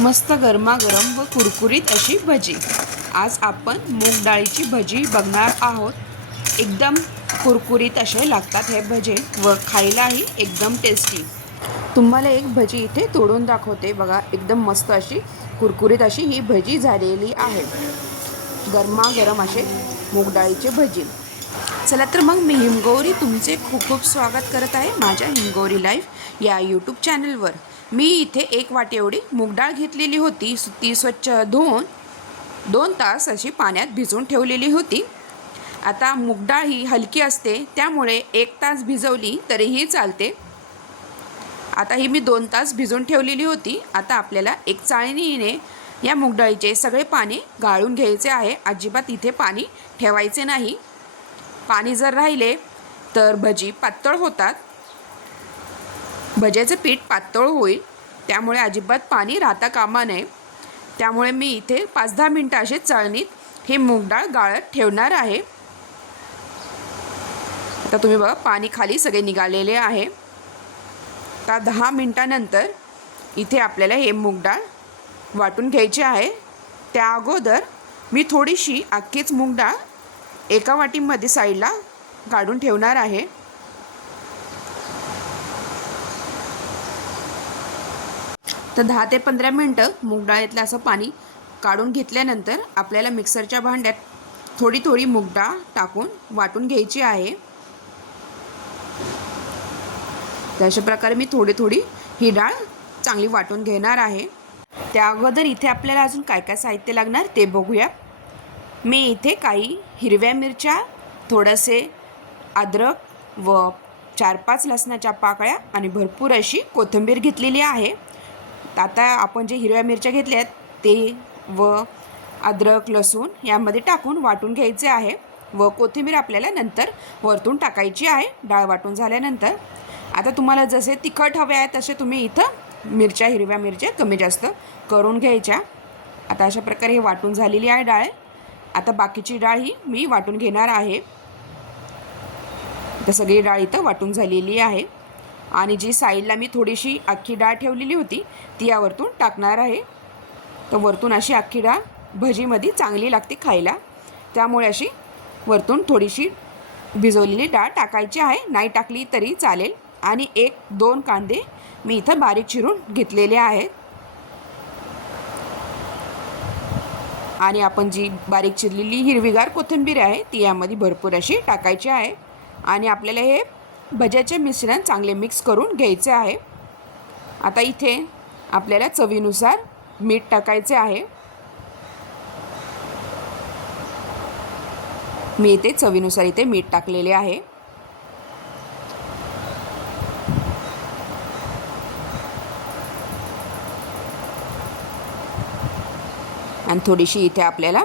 मस्त गरमागरम व कुरकुरीत अशी भजी. आज आपण मूग डाळीची भजी बघणार आहोत. एकदम कुरकुरीत असे लागतात हे भजे व खायलाही एकदम टेस्टी तुम्हाला एक भजी इथे तोडून दाखवते बघा एकदम मस्त अशी कुरकुरीत अशी ही भजी झालेली आहे. गरमागरम असे मूग डाळीचे भजी. चला तर मग मी हिमगौरी तुमचे खूप खूप स्वागत करत आहे माझ्या हिमगौरी लाईफ या यूट्यूब चॅनलवर मी इथे एक वाटी एवढी मूगडाळ घेतलेली होती. ती स्वच्छ धुवून दोन तास अशी पाण्यात भिजवून ठेवलेली होती. आता मूगडाळ ही हलकी असते त्यामुळे एक तास भिजवली तरीही चालते. आता ही मी दोन तास भिजून ठेवलेली होती. आता आपल्याला एक चाळणीने या मुगडाळीचे सगळे पाणी गाळून घ्यायचे आहे. अजिबात इथे पाणी ठेवायचे नाही. पाणी जर राहिले तर भजी पातळ होतात. भज्याचं पीठ पातळ होईल त्यामुळे अजिबात पाणी राहता कामा नये. त्यामुळे मी इथे पाच दहा मिनटं असे चाळणीत हे मूग डाळ गाळत ठेवणार आहे. आता तुम्ही बघा पाणी खाली सगळे निघालेले आहे. आता दहा मिनटानंतर इथे आपल्याला हे मूग डाळ वाटून घ्यायचे आहे. त्या अगोदर मी थोडीशी अख्खीच मूग डाळ एका वाटीमध्ये साईडला काढून ठेवणार आहे. तर दहा ते पंधरा मिनटं मूगडाळीतलं असं पाणी काढून घेतल्यानंतर आपल्याला मिक्सरच्या भांड्यात थोडी थोडी मूगडाळ टाकून वाटून घ्यायची आहे. तर अशा प्रकारे मी थोडी थोडी ही डाळ चांगली वाटून घेणार आहे. त्या अगोदर इथे आपल्याला अजून काय काय साहित्य लागणार ते बघूया. मी इथे काही हिरव्या मिरच्या थोडंसे अद्रक व चार पाच लसणाच्या पाकळ्या आणि भरपूर अशी कोथिंबीर घेतलेली आहे. आता आपण जे हिरव्या मिरच्या घेतल्या आहेत ते व अद्रक लसूण यामध्ये टाकून वाटून घ्यायचे आहे. व कोथिंबीर आपल्याला नंतर वरतून टाकायची आहे. डाळ वाटून झाल्यानंतर आता तुम्हाला जसे तिखट हवे आहे तसे तुम्ही इथं मिरच्या हिरव्या मिरच्या कमी जास्त करून घ्यायच्या. आता अशा प्रकारे हे वाटून झालेली आहे डाळ. आता बाकीची डाळ ही मी वाटून घेणार आहे. तर सगळी डाळ इथं वाटून झालेली आहे. आणि जी साईडला मी थोडीशी अख्खी डाळ ठेवलेली होती ती यावरतून टाकणार आहे. तर वरतून अशी अख्खी डाळ भजीमध्ये चांगली लागते खायला. त्यामुळे अशी वरतून थोडीशी भिजवलेली डाळ टाकायची आहे. नाही टाकली तरी चालेल. आणि एक दोन कांदे मी इथं बारीक चिरून घेतलेले आहेत. आणि आपण जी बारीक चिरलेली हिरवीगार कोथिंबीर आहे ती यामध्ये भरपूर अशी टाकायची आहे. आणि आपल्याला हे भज्याचे मिश्रण चांगले मिक्स करून घ्यायचे आहे. आता इथे आपल्याला चवीनुसार मीठ टाकायचे आहे. मी इथे चवीनुसार इथे मीठ टाकलेले आहे. आणि थोडीशी इथे आपल्याला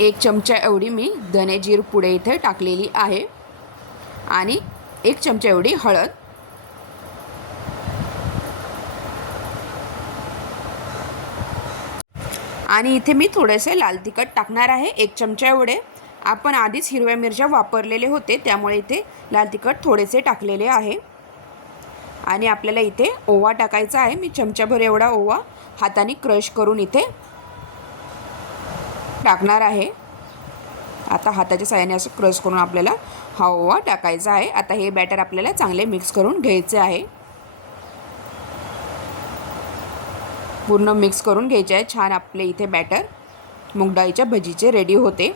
एक चमचा एवढी मी धने जीर पुढे इथे टाकलेली आहे. आणि एक चमचा एवढी हळद. आणि इथे मी थोडेसे लाल तिखट टाकणार आहे एक चमचा एवढे. आपण आधीच हिरव्या मिरच्या वापरलेले होते त्यामुळे इथे लाल तिखट थोडेसे टाकलेले आहे. आणि आपल्याला इथे ओवा टाकायचा आहे मी चमचाभर एवढा ओवा हाताने क्रश करून इथे टाकणार आहे. आता हाताच्या साह्याने असं क्रश करून आपल्याला हा ओवा टाकायचा आहे. आता हे बॅटर आपल्याला चांगले मिक्स करून घ्यायचे आहे. पूर्ण मिक्स करून घ्यायचे आहे. छान आपले इथे बॅटर मुगडाळीच्या भजीचे रेडी होते.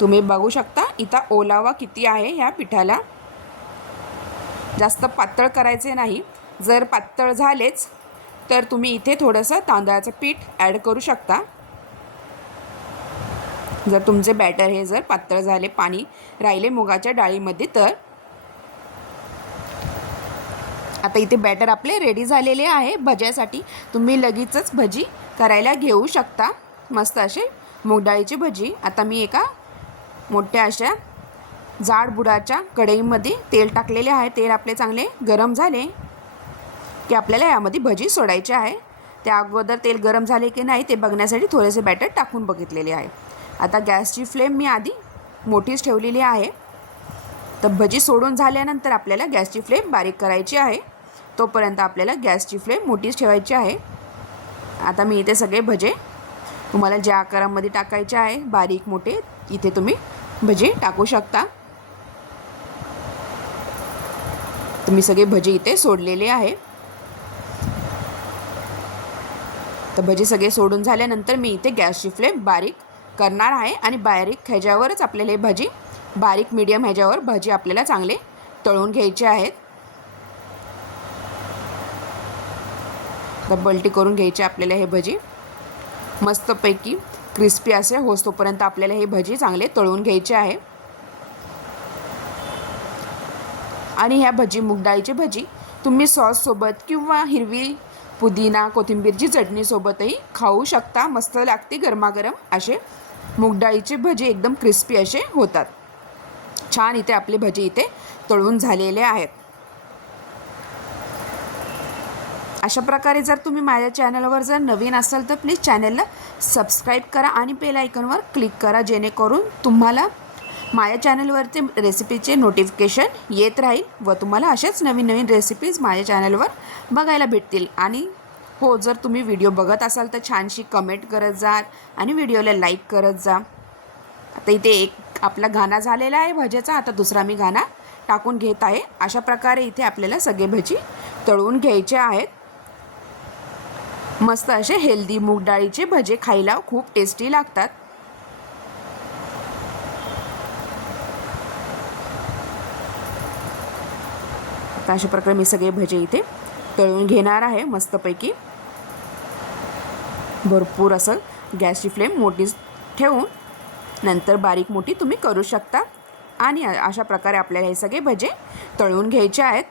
तुम्ही बघू शकता इथं ओलावा किती आहे ह्या पिठाला. जास्त पातळ करायचे नाही. जर पातळ झालेच तर तुम्ही इथे थोडंसं तांदळाचं पीठ ॲड करू शकता. जर तुमचे बॅटर हे जर पातळ झाले पाणी राहिले मुगाच्या डाळीमध्ये तर? आता इथे बॅटर आपले रेडी झालेले आहे. भज्यासाठी तुम्ही लगेचच भजी करायला घेऊ शकता. मस्त असे मूगडाळीची भजी. आता मी एका मोठ्या अशा जाड बुडाच्या कढईमध्ये तेल टाकलेले आहे. तेल आपले चांगले गरम झाले की आपल्याला यामध्ये भजी सोडायची आहे. त्या अगोदर तेल गरम झाले की नाही ते बघण्यासाठी थोडेसे बॅटर टाकून बघितलेले आहे. आता गॅसची फ्लेम मी आधी मोठीच ठेवलेली आहे. तर भजी सोडून झाल्यानंतर आपल्याला गॅसची फ्लेम बारीक करायची आहे. तोपर्यंत आपल्याला गॅसची फ्लेम मोठीच ठेवायची आहे. आता मी इथे सगळे भजे तुम्हाला ज्या आकारामध्ये टाकायचे आहे बारीक मोठे इथे तुम्ही भजे टाकू शकता. तुम्ही सगळे भजे इथे सोडलेले आहे. तर भजे सगळे सोडून झाल्यानंतर मी इथे गॅसची फ्लेम बारीक करणार आहे आणि बारीक ह्याच्यावरच आपल्याला हे भजी बारीक मीडियम ह्याच्यावर भजी आपल्याला चांगले तळून घ्यायचे आहेत. तर बलटी करून घ्यायचे आपल्याला हे भजी. मस्तपैकी क्रिस्पी असे होसतोपर्यंत आपल्याला हे भजी चांगले तळून घ्यायचे आहे. आणि ह्या भजी मूग डाळीची भजी तुम्ही सॉससोबत किंवा हिरवी पुदिना कोथिंबीरची चटणीसोबतही खाऊ शकता. मस्त लागते गरमागरम असे मूग भजे एकदम क्रिस्पी असे होतात. छान इथे आपले भजी इथे तळून झालेले आहेत. अशा प्रकारे जर तुम्ही माझ्या चॅनलवर जर नवीन असाल तर प्लीज चॅनलला सबस्क्राईब करा आणि बेल आयकॉनवर क्लिक करा जेणेकरून तुम्हाला माझ्या चॅनलवरचे रेसिपीचे नोटिफिकेशन येत राहील व तुम्हाला अशाच नवीन नवीन रेसिपीज माझ्या चॅनलवर बघायला भेटतील. आणि हो जर तुम्ही व्हिडिओ बघत असाल तर छानशी कमेंट करत जा आणि व्हिडिओला लाईक करत जा. आता इथे एक आपला गाणा झालेला आहे भज्याचा आता दुसरा मी गाणा टाकून घेत आहे. अशा प्रकारे इथे आपल्याला सगळे भजी तळून घ्यायचे आहेत. मस्त असे हेल्दी मूग डाळीचे भजे खायला खूप टेस्टी लागतात. आता अशा प्रकारे मी सगळे भजे इथे तळून घेणार आहे मस्तपैकी. भरपूर असं गॅसची फ्लेम मोठी ठेवून नंतर बारीक मोठी तुम्ही करू शकता. आणि अशा प्रकारे आपल्याला हे सगळे भजे तळून घ्यायचे आहेत.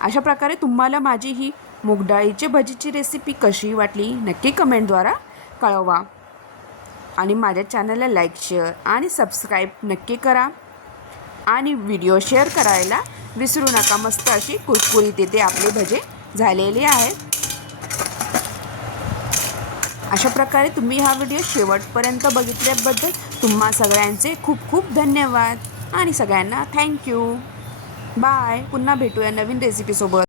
अशा प्रकारे तुम्हाला माझी ही मूगडाळीचे भजीची रेसिपी कशी वाटली नक्की कमेंटद्वारा कळवा. आणि माझ्या चॅनलला लाईक शेअर आणि सबस्क्राईब नक्की करा. आणि व्हिडिओ शेअर करायला विसरू नका. मस्त अशी कुरकुरीत येते आपले भजे झालेले आहेत. अशा प्रकारे तुम्ही हा व्हिडिओ शेवटपर्यंत बघितल्याबद्दल तुम्हा सगळ्यांचे खूप खूप धन्यवाद. आणि सगळ्यांना थँक्यू बाय पुन्हा भेटूया नवीन रेसिपीसोबत